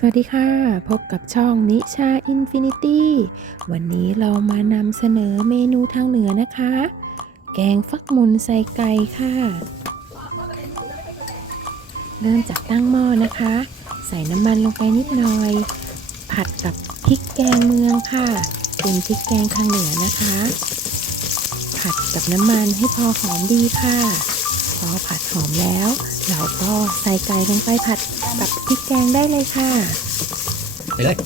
สวัสดีค่ะ พบกับช่องนิชาอินฟินิตี้วันนี้เรามานำเสนอเมนูทางเหนือนะคะ แกงฟักมุนใส่ไก่ค่ะ เริ่มจากตั้งหม้อนะคะ ใส่น้ำมันลงไปนิดหน่อย ผัดกับพริกแกงเมืองค่ะ เป็นพริกแกงทางเหนือนะคะ ผัดกับน้ำมันให้พอหอมดีค่ะ พอผัดหอมแล้ว เราก็ใส่ไก่ลงไปผัด ตับพริกแกงได้เลยค่ะไปเลย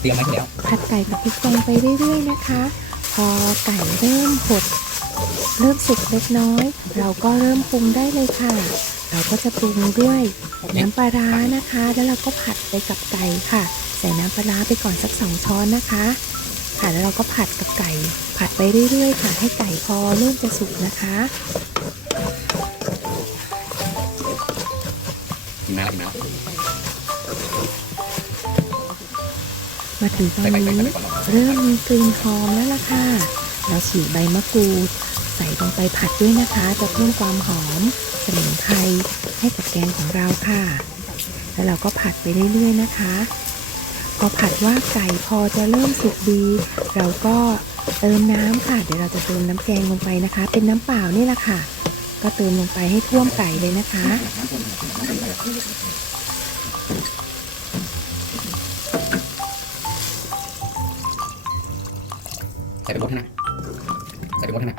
เตรียมไว้แล้วผัดไก่กับพริกแกงไปเรื่อยๆนะคะ พอไก่เริ่มหด เริ่มสุกเล็กน้อย เราก็เริ่มปรุงได้เลยค่ะ เราก็จะปรุงด้วยน้ำปลาร้านะคะ แล้วเราก็ผัดไปกับไก่ค่ะ ใส่น้ำปลาร้าไปก่อนสักสองช้อนนะคะค่ะแล้วเราก็ผัดกับไก่ ผัดไปเรื่อยๆ ค่ะ ให้ไก่พอเริ่มจะสุกนะคะ มาถึงตอนนี้เริ่มมีกลิ่นหอมแล้วล่ะค่ะ เราฉีกใบมะกรูด ใส่ลงไปผัดด้วยนะคะ จะเพิ่มความหอมสมุนไพรให้กับแกงของเราค่ะ แล้วเราก็ผัดไปเรื่อยๆนะคะ พอผัดว่าไก่พอจะเริ่มสุกดี เราก็เติมน้ำค่ะ เดี๋ยวเราจะเติมน้ำแกงลงไปนะคะ เป็นน้ำเปล่านี่แหละค่ะ ก็เติมลงไปให้ท่วมไก่เลยนะคะ ใส่ไปหมดให้นะใส่ไปหมดให้นะ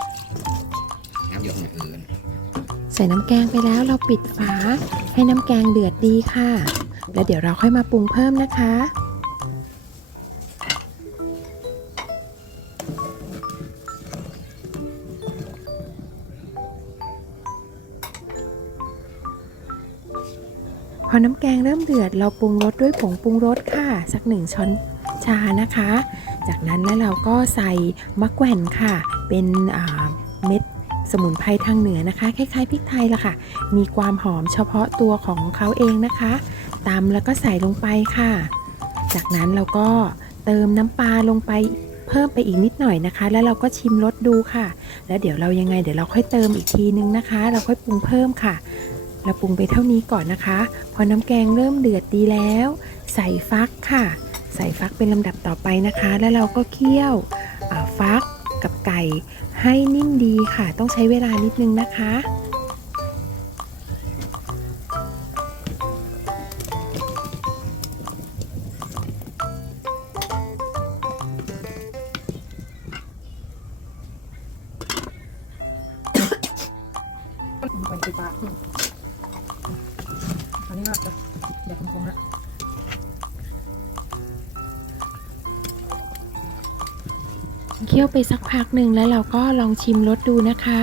น้ำเยอะขนาดเออใส่น้ำแกงไปแล้วเราปิดฝาให้น้ำแกงเดือดดีค่ะ แล้วเดี๋ยวเราค่อยมาปรุงเพิ่มนะคะ พอน้ำแกงเริ่มเดือดเราปรุงรสด้วยผงปรุงรสค่ะ สักหนึ่งช้อนชานะคะ จากนั้นแล้วเราก็ใส่มะแกว่นค่ะ เป็นเม็ดสมุนไพรทางเหนือนะคะ คล้ายๆพริกไทยละค่ะ มีความหอมเฉพาะตัวของเขาเองนะคะตำแล้วก็ใส่ลงไปค่ะ จากนั้นเราก็เติมน้ำปลาลงไปเพิ่มไปอีกนิดหน่อยนะคะ แล้วเราก็ชิมรสดูค่ะ แล้วเดี๋ยวเรายังไงเดี๋ยวเราค่อยเติมอีกทีนึงนะคะ เราค่อยปรุงเพิ่มค่ะ เราปรุงไปเท่านี้ก่อนนะคะ พอน้ำแกงเริ่มเดือดดีแล้ว ใส่ฟักค่ะ ใส่ฟักเป็นลำดับต่อไปนะคะ แล้วเราก็เคี่ยวฟักกับไก่ให้นิ่มดีค่ะ ต้องใช้เวลานิดนึงนะคะเป็นสีฟ้าอันนี้ก็จะแบบคงๆนะ เคี่ยวไปสักพักหนึ่งแล้วเราก็ลองชิมรสดูนะคะ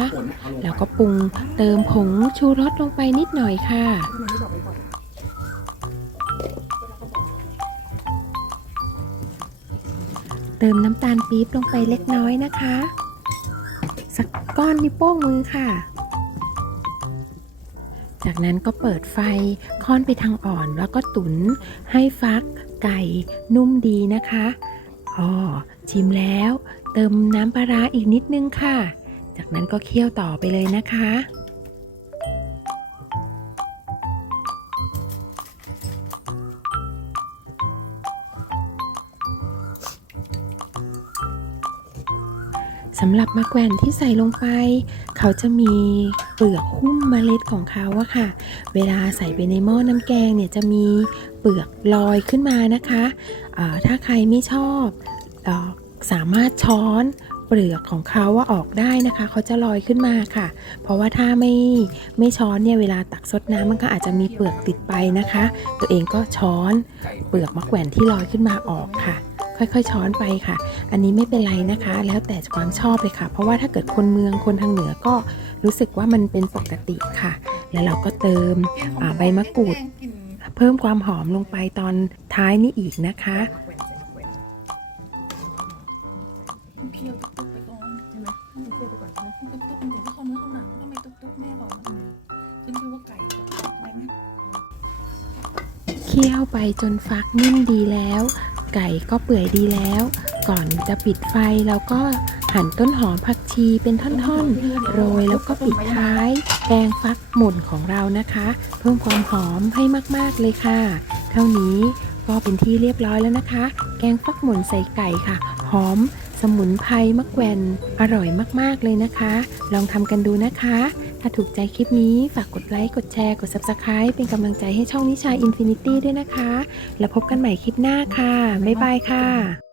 แล้วก็ปรุงเติมผงชูรสลงไปนิดหน่อยค่ะ เติมน้ำตาลปี๊บลงไปเล็กน้อยนะคะ สักก้อนนิ้วโป้งมือค่ะ จากนั้นก็เปิดไฟค่อนไปทางอ่อนแล้วก็ตุ๋นให้ฟักไก่นุ่มดีนะคะอ๋อชิมแล้ว เติมน้ำปลาร้าอีกนิดนึงค่ะ จากนั้นก็เคี่ยวต่อไปเลยนะคะ สำหรับมะแกวนที่ใส่ลงไป เขาจะมีเปลือกหุ้มเมล็ดของเขาอะค่ะ เวลาใส่ไปในหม้อน้ำแกงเนี่ยจะมีเปลือกลอยขึ้นมานะคะถ้าใครไม่ชอบ สามารถช้อนเปลือกของเขาว่าออกได้นะคะ เขาจะลอยขึ้นมาค่ะ เพราะว่าถ้าไม่ไม่ช้อนเนี่ยเวลาตักซดน้ำมันก็อาจจะมีเปลือกติดไปนะคะ ตัวเองก็ช้อนเปลือกมะแกวนที่ลอยขึ้นมาออกค่ะ ค่อยๆช้อนไปค่ะ อันนี้ไม่เป็นไรนะคะ แล้วแต่ความชอบเลยค่ะ เพราะว่าถ้าเกิดคนเมืองคนทางเหนือก็รู้สึกว่ามันเป็นปกติค่ะ แล้วเราก็เติมใบมะกรูด เพิ่มความหอมลงไปตอนท้ายนี้อีกนะคะ เคี่ยวไปจนฟักนิ่มดีแล้ว ไก่ก็เปื่อยดีแล้ว ก่อนจะปิดไฟเราก็หั่นต้นหอมผักชีเป็นท่อนๆ โรยแล้วก็ปิดท้ายแกงฟักหม่นของเรานะคะ เพิ่มความหอมให้มากๆเลยค่ะ เท่านี้ก็เป็นที่เรียบร้อยแล้วนะคะ แกงฟักหม่นใส่ไก่ค่ะ หอม สมุนไพรมะแกวนอร่อยมากๆเลยนะคะ ลองทำกันดูนะคะ ถ้าถูกใจคลิปนี้ฝากกดไลค์ กดแชร์ กด Subscribe เป็นกำลังใจให้ช่องนิชาอินฟินิตี้ด้วยนะคะ แล้วพบกันใหม่คลิปหน้าค่ะ บ๊ายบายค่ะ